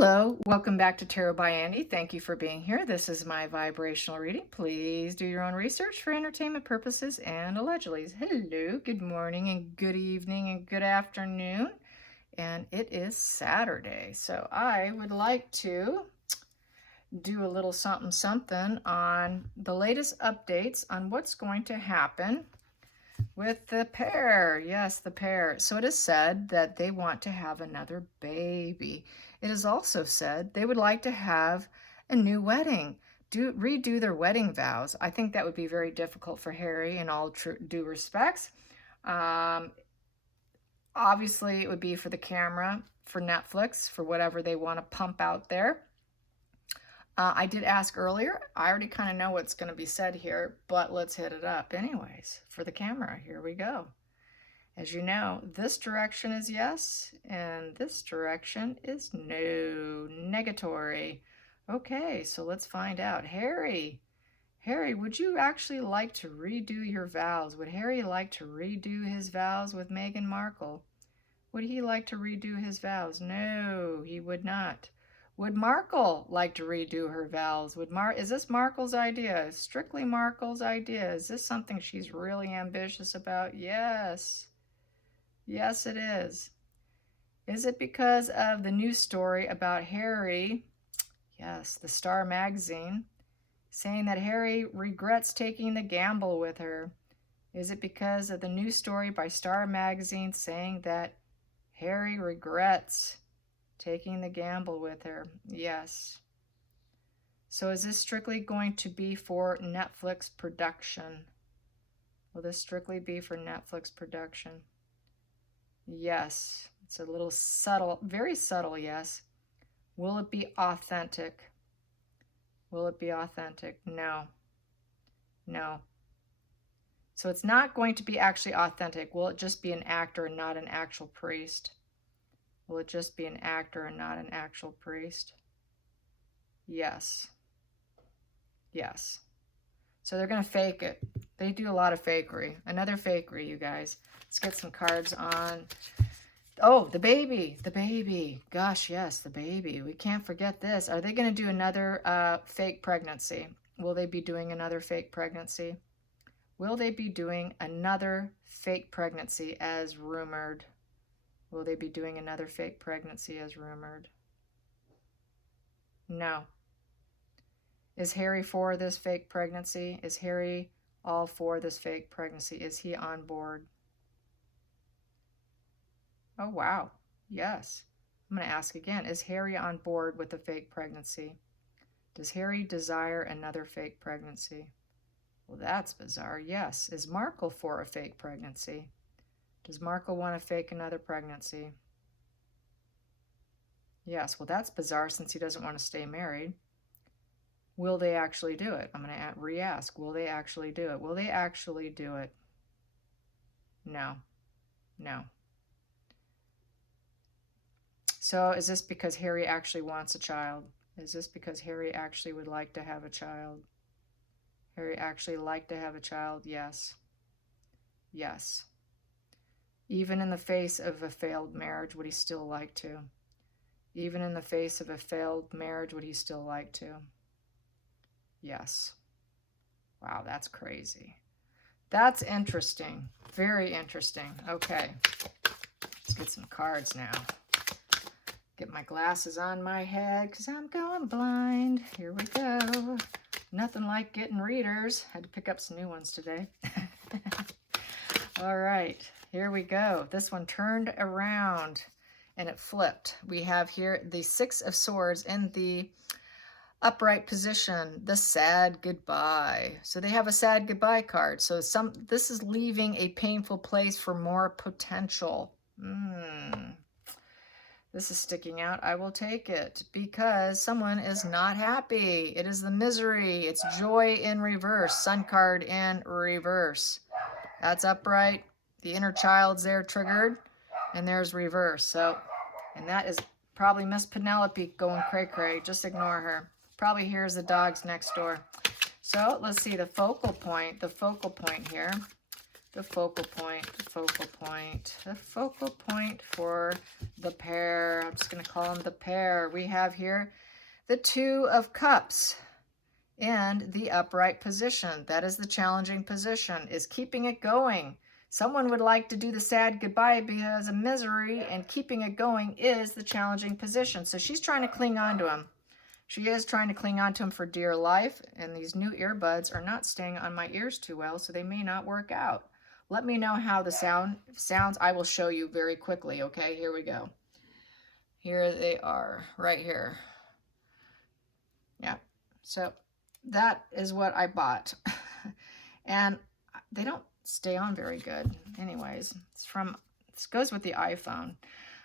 Hello, welcome back to Tarot by Andy. Thank you for being here. This is my vibrational reading. Please do your own research for entertainment purposes and allegedly. Hello, good morning and good evening and good afternoon. And it is Saturday, so I would like to do a little something on the latest updates on what's going to happen with the pair. Yes, the pair. So it is said that they want to have another baby. It is also said they would like to have a new wedding, redo their wedding vows. I think that would be very difficult for Harry in all due respects. Obviously, it would be for the camera, for Netflix, for whatever they want to pump out there. I did ask earlier. I already kind of know what's going to be said here, but let's hit it up anyways. For the camera, here we go. As you know, this direction is yes, and this direction is no, negatory. Okay, so let's find out. Harry, would you actually like to redo your vows? Would Harry like to redo his vows with Meghan Markle? Would he like to redo his vows? No, he would not. Would Markle like to redo her vows? Is this Markle's idea? Strictly Markle's idea? Is this something she's really ambitious about? Yes. Yes, it is. Is it because of the news story about Harry? Yes, the Star magazine, saying that Harry regrets taking the gamble with her. Is it because of the news story by Star magazine saying that Harry regrets taking the gamble with her? Yes. So is this strictly going to be for Netflix production? Will this strictly be for Netflix production? Yes. It's a little subtle, very subtle yes. Will it be authentic? Will it be authentic? No. No. So it's not going to be actually authentic. Will it just be an actor and not an actual priest? Will it just be an actor and not an actual priest? Yes. Yes. So they're going to fake it. They do a lot of fakery. Another fakery, you guys. Let's get some cards on. Oh, the baby. The baby. Gosh, yes, the baby. We can't forget this. Are they going to do another fake pregnancy? Will they be doing another fake pregnancy? Will they be doing another fake pregnancy as rumored? Will they be doing another fake pregnancy as rumored? No. Is Harry for this fake pregnancy? Is Harry all for this fake pregnancy? Is he on board? Oh, wow. Yes. I'm going to ask again. Is Harry on board with the fake pregnancy? Does Harry desire another fake pregnancy? Well, that's bizarre. Yes. Is Markle for a fake pregnancy? Does Markle want to fake another pregnancy? Yes. Well, that's bizarre since he doesn't want to stay married. Will they actually do it? I'm going to re-ask. Will they actually do it? Will they actually do it? No. No. So is this because Harry actually wants a child? Is this because Harry actually would like to have a child? Harry actually like to have a child? Yes. Yes. Even in the face of a failed marriage, would he still like to? Even in the face of a failed marriage, would he still like to? Yes. Wow, that's crazy. That's interesting. Very interesting. Okay. Let's get some cards now. Get my glasses on my head because I'm going blind. Here we go. Nothing like getting readers. Had to pick up some new ones today. All right, here we go. This one turned around and it flipped. We have here the Six of Swords in the upright position, the sad goodbye. So they have a sad goodbye card. So this is leaving a painful place for more potential. This is sticking out. I will take it because someone is not happy. It is the misery. It's joy in reverse. Sun card in reverse. That's upright. The inner child's there triggered. And there's reverse. So, and that is probably Miss Penelope going cray-cray. Just ignore her. Probably hears the dogs next door. So let's see the focal point. The focal point here. The focal point, the focal point, the focal point for The pair. I'm just going to call them the pair. We have here the Two of Cups in the upright position. That is the challenging position, is keeping it going. Someone would like to do the sad goodbye because of misery, and keeping it going is the challenging position. So she's trying to cling on to him. She is trying to cling on to him for dear life, and these new earbuds are not staying on my ears too well, so they may not work out. Let me know how the sounds. I will show you very quickly, okay? Here we go. Here they are, right here. Yeah, so that is what I bought. And they don't stay on very good. Anyways, this goes with the iPhone.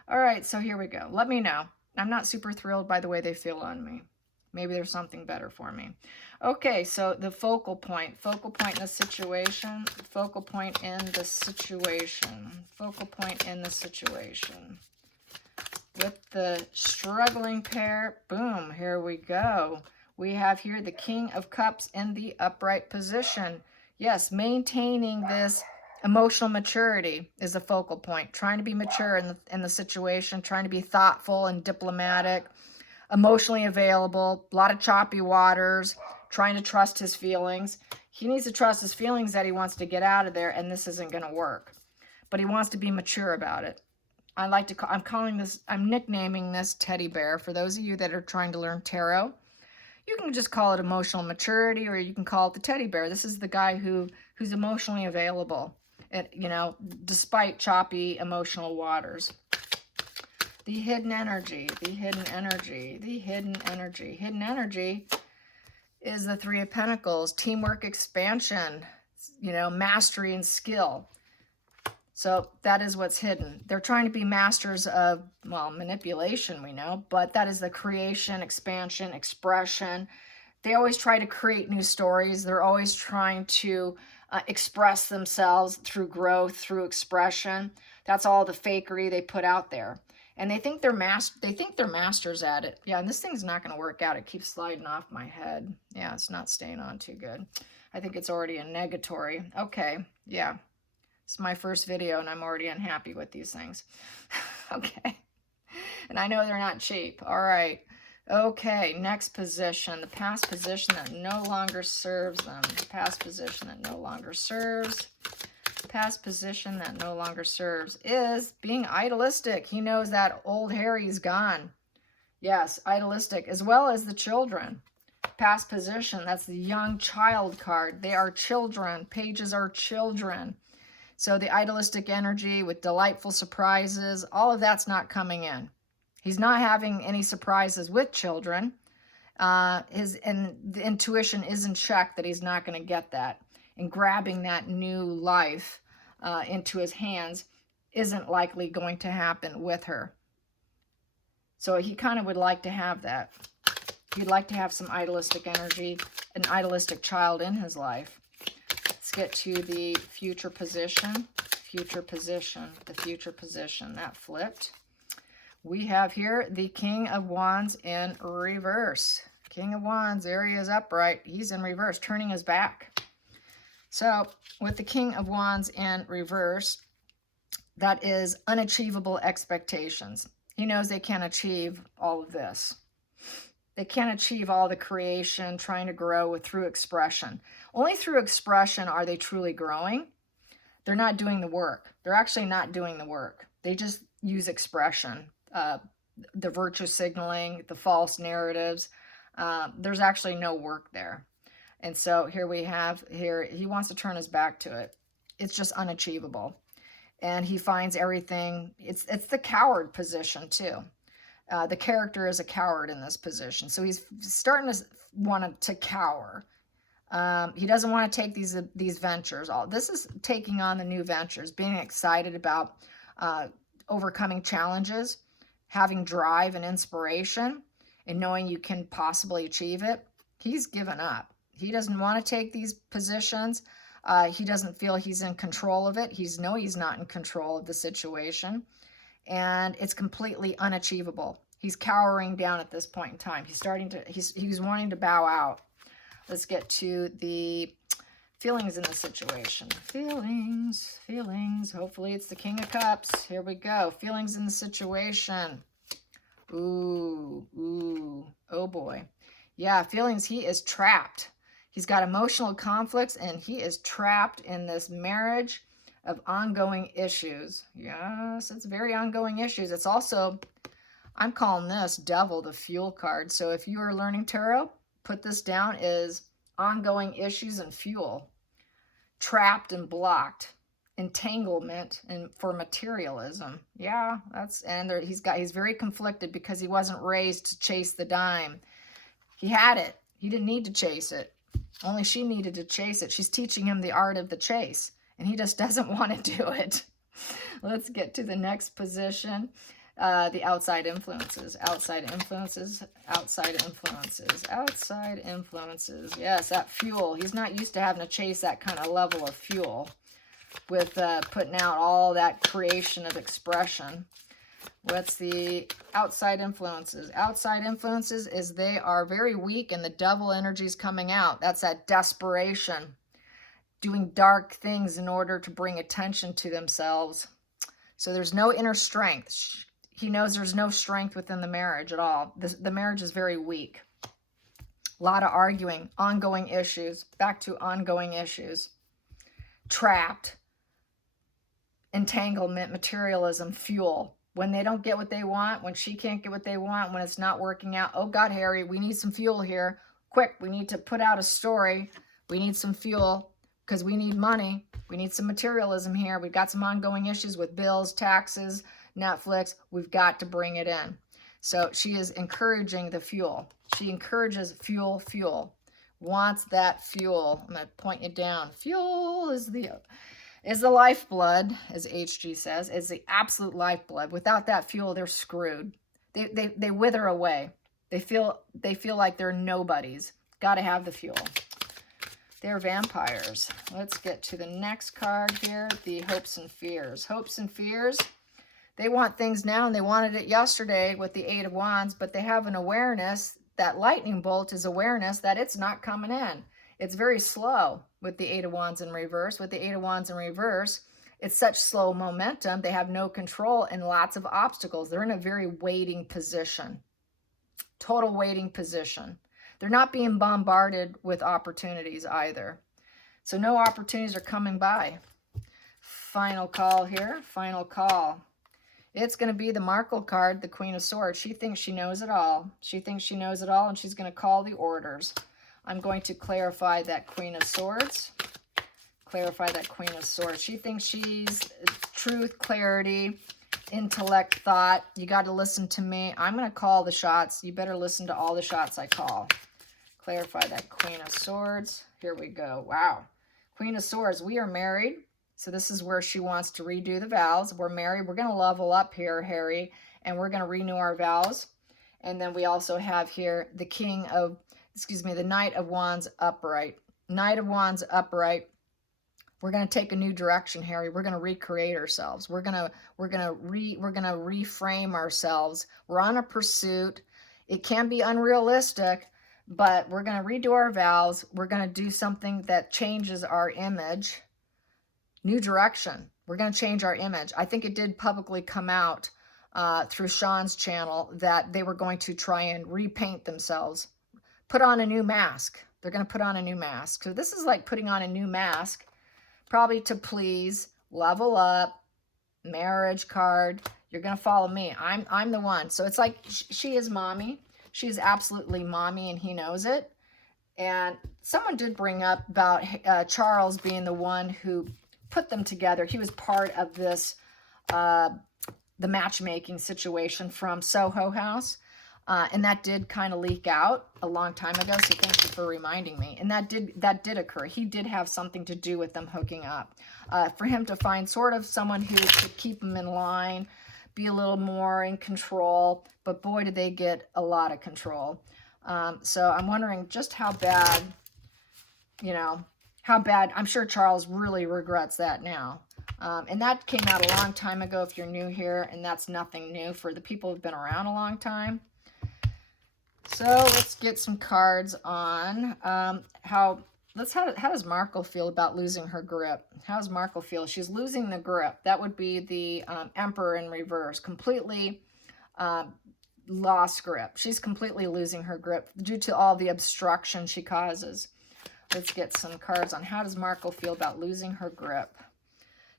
All right, so here we go. Let me know. I'm not super thrilled by the way they feel on me. Maybe there's something better for me. Okay, so the focal point in the situation, focal point in the situation, focal point in the situation. With the struggling pair, boom, here we go. We have here the King of Cups in the upright position. Yes, maintaining this emotional maturity is the focal point. Trying to be mature in the situation, trying to be thoughtful and diplomatic, emotionally available, a lot of choppy waters, trying to trust his feelings. He needs to trust his feelings that he wants to get out of there, and this isn't going to work. But he wants to be mature about it. I'm nicknaming this teddy bear. For those of you that are trying to learn tarot, you can just call it emotional maturity, or you can call it the teddy bear. This is the guy who's emotionally available, despite choppy emotional waters. The hidden energy, the hidden energy, the hidden energy. Hidden energy is the Three of Pentacles, teamwork, expansion, mastery and skill. So that is what's hidden. They're trying to be masters of, well, manipulation, we know, but that is the creation, expansion, expression. They always try to create new stories. They're always trying to express themselves through growth, through expression. That's all the fakery they put out there. And they think they're masters at it. Yeah, and this thing's not going to work out. It keeps sliding off my head. Yeah, it's not staying on too good. I think it's already a negatory. Okay, yeah. It's my first video, and I'm already unhappy with these things. Okay. And I know they're not cheap. All right. Okay, next position. The past position that no longer serves them. The past position that no longer serves. Past position that no longer serves is being idealistic. He knows that old Harry's gone. Yes, idealistic, as well as the children. Past position, that's the young child card. They are children. Pages are children. So the idealistic energy with delightful surprises, all of that's not coming in. He's not having any surprises with children. The intuition is in check that he's not going to get that. And grabbing that new life into his hands isn't likely going to happen with her. So he kind of would like to have that. He'd like to have some idealistic energy, an idealistic child in his life. Let's get to the future position. Future position. The future position. That flipped. We have here the King of Wands in reverse. King of Wands, there he is upright. He's in reverse, turning his back. So with the King of Wands in reverse, that is unachievable expectations. He knows they can't achieve all of this. They can't achieve all the creation, trying to grow through expression. Only through expression are they truly growing. They're not doing the work. They're actually not doing the work. They just use expression, the virtue signaling, the false narratives. There's actually no work there. And so here we have, he wants to turn his back to it. It's just unachievable. And he finds everything, it's the coward position too. The character is a coward in this position. So he's starting to want to cower. He doesn't want to take these ventures. This is taking on the new ventures, being excited about overcoming challenges, having drive and inspiration, and knowing you can possibly achieve it. He's given up. He doesn't want to take these positions. He doesn't feel he's in control of it. He's not in control of the situation. And it's completely unachievable. He's cowering down at this point in time. He's wanting to bow out. Let's get to the Feelings in the situation. Feelings, feelings. Hopefully it's the King of Cups. Here we go. Feelings in the situation. Ooh, ooh. Oh boy. Yeah, feelings. He is trapped. He's got emotional conflicts and he is trapped in this marriage of ongoing issues. Yes, it's very ongoing issues. It's also, I'm calling this Devil, the Fuel card. So if you are learning tarot, put this down as ongoing issues and fuel. Trapped and blocked. Entanglement and for materialism. Yeah, that's, and there, he's very conflicted because he wasn't raised to chase the dime. He had it. He didn't need to chase it. Only she needed to chase it. She's teaching him the art of the chase, and he just doesn't want to do it. Let's get to the next position. The outside influences, outside influences, outside influences, outside influences. Yes, that fuel. He's not used to having to chase that kind of level of fuel with putting out all that creation of expression. What's the outside influences? Outside influences is they are very weak and the devil energy is coming out. That's that desperation, doing dark things in order to bring attention to themselves. So there's no inner strength. He knows there's no strength within the marriage at all. The marriage is very weak. A lot of arguing, ongoing issues, back to ongoing issues. Trapped, entanglement, materialism, fuel. When they don't get what they want, when she can't get what they want, when it's not working out, oh God, Harry, we need some fuel here. Quick, we need to put out a story. We need some fuel because we need money. We need some materialism here. We've got some ongoing issues with bills, taxes, Netflix. We've got to bring it in. So she is encouraging the fuel. She encourages fuel, fuel. Wants that fuel. I'm going to point you down. Fuel is the lifeblood, as HG says, is the absolute lifeblood. Without that fuel, they're screwed. They wither away. They feel like they're nobodies. Got to have the fuel. They're vampires. Let's get to the next card here, the hopes and fears. Hopes and fears. They want things now, and they wanted it yesterday with the Eight of Wands, but they have an awareness. That lightning bolt is awareness that it's not coming in. It's very slow with the Eight of Wands in reverse. With the Eight of Wands in reverse, it's such slow momentum. They have no control and lots of obstacles. They're in a very waiting position. Total waiting position. They're not being bombarded with opportunities either. So no opportunities are coming by. Final call here. Final call. It's going to be the Markle card, the Queen of Swords. She thinks she knows it all. She thinks she knows it all, and she's going to call the orders. I'm going to clarify that Queen of Swords. Clarify that Queen of Swords. She thinks she's truth, clarity, intellect, thought. You got to listen to me. I'm going to call the shots. You better listen to all the shots I call. Clarify that Queen of Swords. Here we go. Wow. Queen of Swords. We are married. So this is where she wants to redo the vows. We're married. We're going to level up here, Harry, and we're going to renew our vows. And then we also have here the the Knight of Wands upright. Knight of Wands upright. We're going to take a new direction, Harry. We're going to recreate ourselves. We're going to reframe ourselves. We're on a pursuit. It can be unrealistic, but we're going to redo our vows. We're going to do something that changes our image. New direction. We're going to change our image. I think it did publicly come out through Sean's channel that they were going to try and repaint themselves. Put on a new mask. They're going to put on a new mask. So this is like putting on a new mask, probably to please, level up, marriage card. You're going to follow me. I'm the one. So it's like she is mommy. She's absolutely mommy, and he knows it. And someone did bring up about Charles being the one who put them together. He was part of this, the matchmaking situation from Soho House. And that did kind of leak out a long time ago. So thank you for reminding me. And that did occur. He did have something to do with them hooking up. For him to find sort of someone who could keep him in line, be a little more in control. But boy, did they get a lot of control. So I'm wondering just how bad, I'm sure Charles really regrets that now. And that came out a long time ago if you're new here, and that's nothing new for the people who've been around a long time. So let's get some cards on how how does Markle feel about losing her grip? How does Markle feel? She's losing the grip. That would be the Emperor in reverse. Completely lost grip. She's completely losing her grip due to all the obstruction she causes. Let's get some cards on how does Markle feel about losing her grip.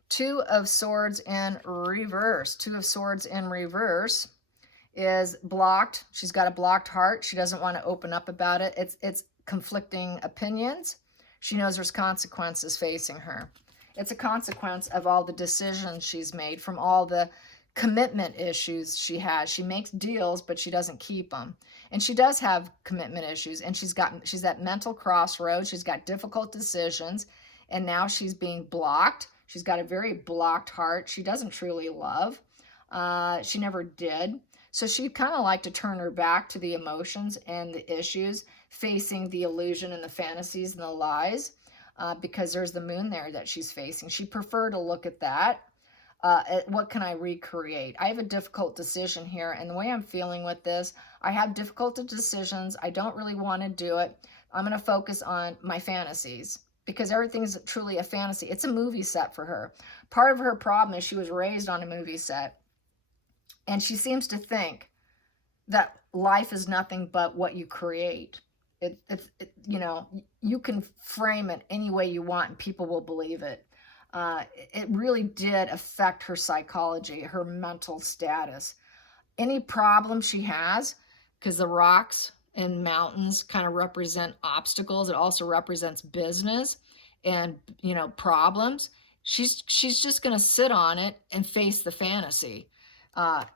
Two of Swords in reverse. Two of Swords in reverse is blocked. She's got a blocked heart. She doesn't want to open up about it. It's conflicting opinions. She knows there's consequences facing her. It's a consequence of all the decisions she's made, from all the commitment issues she has. She makes deals, but she doesn't keep them. And she does have commitment issues, and she's at mental crossroads. She's got difficult decisions, and now she's being blocked. She's got a very blocked heart. She doesn't truly love. She never did. So she'd kind of like to turn her back to the emotions and the issues, facing the illusion and the fantasies and the lies, because there's the moon there that she's facing. She'd prefer to look at that. What can I recreate? I have a difficult decision here, and the way I'm feeling with this, I have difficult decisions. I don't really want to do it. I'm going to focus on my fantasies, because everything's truly a fantasy. It's a movie set for her. Part of her problem is she was raised on a movie set. And she seems to think that life is nothing but what you create. You know, you can frame it any way you want and people will believe it. It really did affect her psychology, her mental status. Any problem she has, because the rocks and mountains kind of represent obstacles. It also represents business and, you know, problems. She's just going to sit on it and face the fantasy.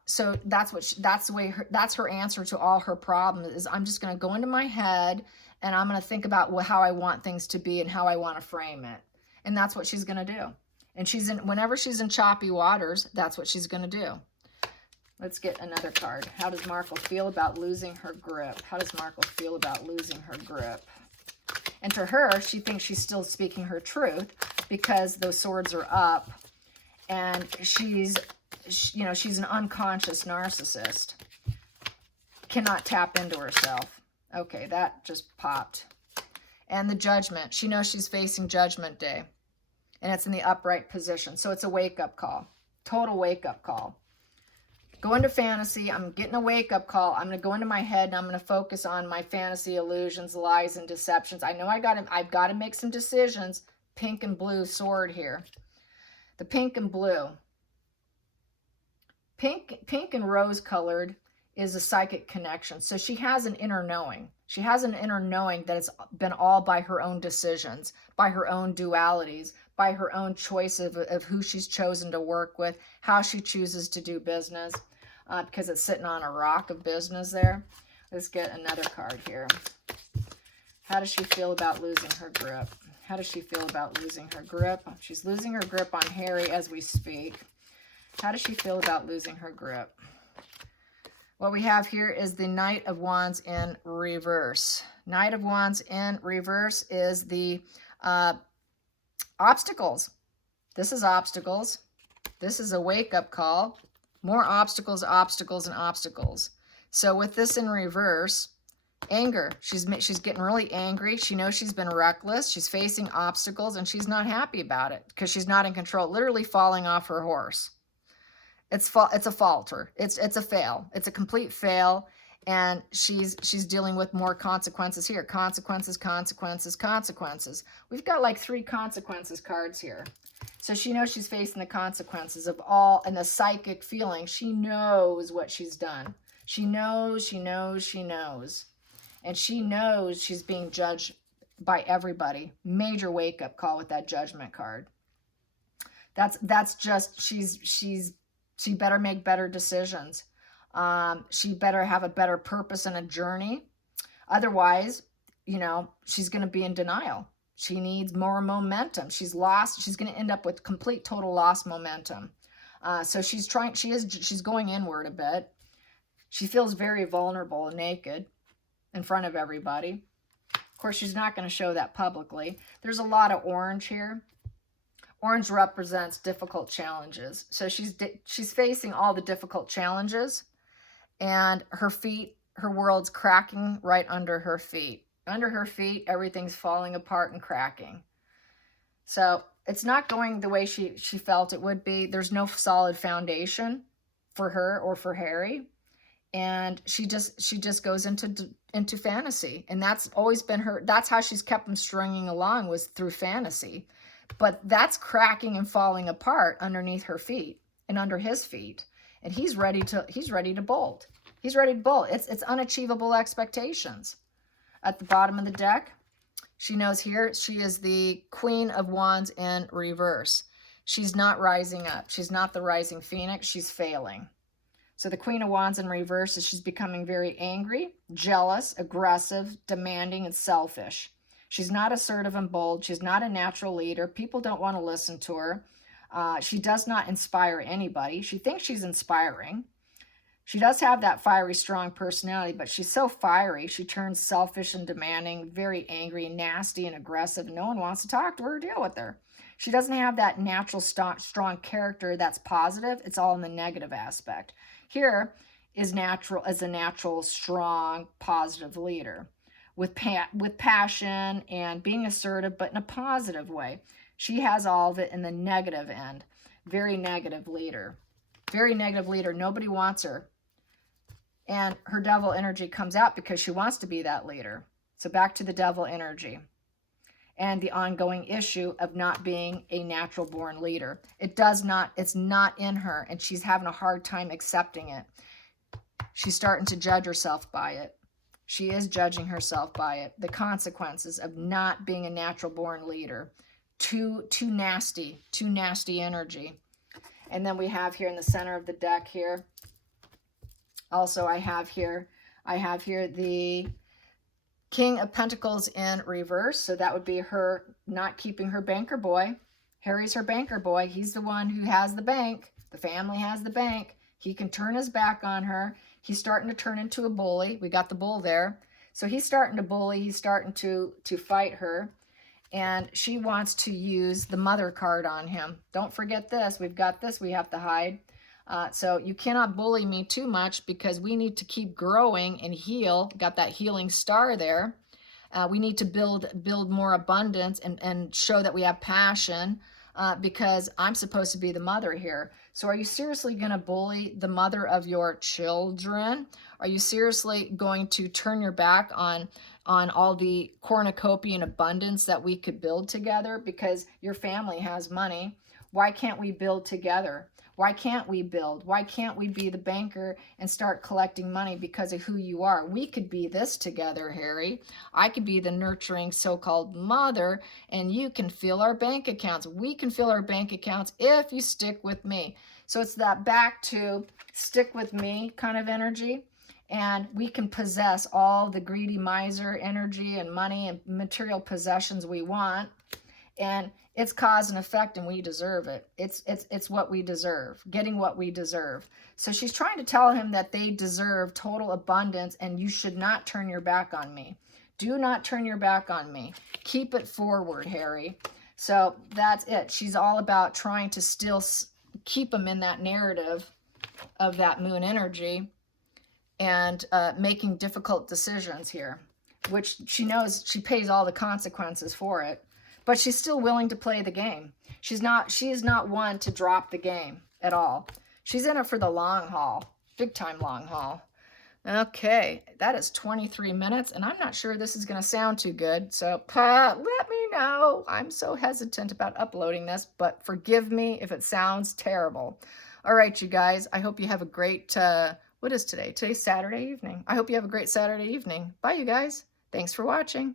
So that's her answer to all her problems is, I'm just going to go into my head and I'm going to think about how I want things to be and how I want to frame it. And that's what she's going to do. And whenever she's in choppy waters, that's what she's going to do. Let's get another card. How does Markle feel about losing her grip? How does Markle feel about losing her grip? And to her, she thinks she's still speaking her truth because those swords are up, and she's an unconscious narcissist. Cannot tap into herself. Okay, that just popped. And the Judgment. She knows she's facing Judgment Day. And it's in the upright position. So it's a wake-up call. Total wake-up call. Go into fantasy. I'm getting a wake-up call. I'm going to go into my head and I'm going to focus on my fantasy illusions, lies, and deceptions. I know I've got to make some decisions. Pink and blue sword here. The pink and blue. Pink and rose-colored is a psychic connection. So she has an inner knowing. She has an inner knowing that it's been all by her own decisions, by her own dualities, by her own choice of who she's chosen to work with, how she chooses to do business, because it's sitting on a rock of business there. Let's get another card here. How does she feel about losing her grip? How does she feel about losing her grip? She's losing her grip on Harry as we speak. How does she feel about losing her grip? What we have here is the Knight of Wands in reverse. Knight of Wands in reverse is the obstacles. This is obstacles. This is a wake-up call. More obstacles, obstacles, and obstacles. So with this in reverse, anger. She's getting really angry. She knows she's been reckless. She's facing obstacles, and she's not happy about it because she's not in control. Literally falling off her horse. It's a falter. It's a fail. It's a complete fail, and she's dealing with more consequences here. Consequences, consequences, consequences. We've got like 3 consequences cards here. So she knows she's facing the consequences of all, and the psychic feeling. She knows what she's done. She knows, she knows, she knows. And she knows she's being judged by everybody. Major wake-up call with that Judgment card. That's just, she better make better decisions. She better have a better purpose and a journey. Otherwise, she's going to be in denial. She needs more momentum. She's lost. She's going to end up with complete, total lost momentum. So she's going inward a bit. She feels very vulnerable and naked in front of everybody. Of course, she's not going to show that publicly. There's a lot of orange here. Orange represents difficult challenges. So she's facing all the difficult challenges, and her world's cracking right under her feet. Under her feet, everything's falling apart and cracking. So it's not going the way she felt it would be. There's no solid foundation for her or for Harry. And she just goes into fantasy. And that's always been her, that's how she's kept him stringing along, was through fantasy. But that's cracking and falling apart underneath her feet and under his feet. And he's ready to bolt. He's ready to bolt. It's unachievable expectations. At the bottom of the deck, she knows here she is the Queen of Wands in reverse. She's not rising up. She's not the rising phoenix. She's failing. So the Queen of Wands in reverse is she's becoming very angry, jealous, aggressive, demanding, and selfish. She's not assertive and bold. She's not a natural leader. People don't want to listen to her. She does not inspire anybody. She thinks she's inspiring. She does have that fiery, strong personality, but she's so fiery, she turns selfish and demanding, very angry, nasty, and aggressive. No one wants to talk to her or deal with her. She doesn't have that natural, strong character that's positive. It's all in the negative aspect. Here is natural as a natural, strong, positive leader with passion and being assertive, but in a positive way. She has all of it in the negative end. Very negative leader. Very negative leader. Nobody wants her. And her devil energy comes out because she wants to be that leader. So back to the devil energy and the ongoing issue of not being a natural born leader. It's not in her, and she's having a hard time accepting it. She's starting to judge herself by it. She is judging herself by it. The consequences of not being a natural born leader. Too nasty energy. And then we have here in the center of the deck here, also I have here the King of Pentacles in reverse. So that would be her not keeping her banker boy. Harry's her banker boy. He's the one who has the bank. The family has the bank. He can turn his back on her. He's starting to turn into a bully. We got the bull there. So he's starting to bully. He's starting to fight her. And she wants to use the mother card on him. Don't forget this. We've got this we have to hide. So you cannot bully me too much because we need to keep growing and heal. Got that healing star there. We need to build more abundance and show that we have passion because I'm supposed to be the mother here. So are you seriously going to bully the mother of your children? Are you seriously going to turn your back on all the cornucopia and abundance that we could build together because your family has money? Why can't we build together? Why can't we build? Why can't we be the banker and start collecting money because of who you are? We could be this together, Harry. I could be the nurturing so-called mother, and you can fill our bank accounts. We can fill our bank accounts if you stick with me. So it's that back to stick with me kind of energy. And we can possess all the greedy miser energy and money and material possessions we want. And it's cause and effect, and we deserve it. It's what we deserve, getting what we deserve. So she's trying to tell him that they deserve total abundance, and you should not turn your back on me. Do not turn your back on me. Keep it forward, Harry. So that's it. She's all about trying to still keep him in that narrative of that moon energy and making difficult decisions here, which she knows she pays all the consequences for it. But she's still willing to play the game. She is not one to drop the game at all. She's in it for the long haul, big time long haul. Okay, that is 23 minutes, and I'm not sure this is going to sound too good. So let me know. I'm so hesitant about uploading this, but forgive me if it sounds terrible. All right, you guys, I hope you have a great, what is today? Today's Saturday evening. I hope you have a great Saturday evening. Bye, you guys. Thanks for watching.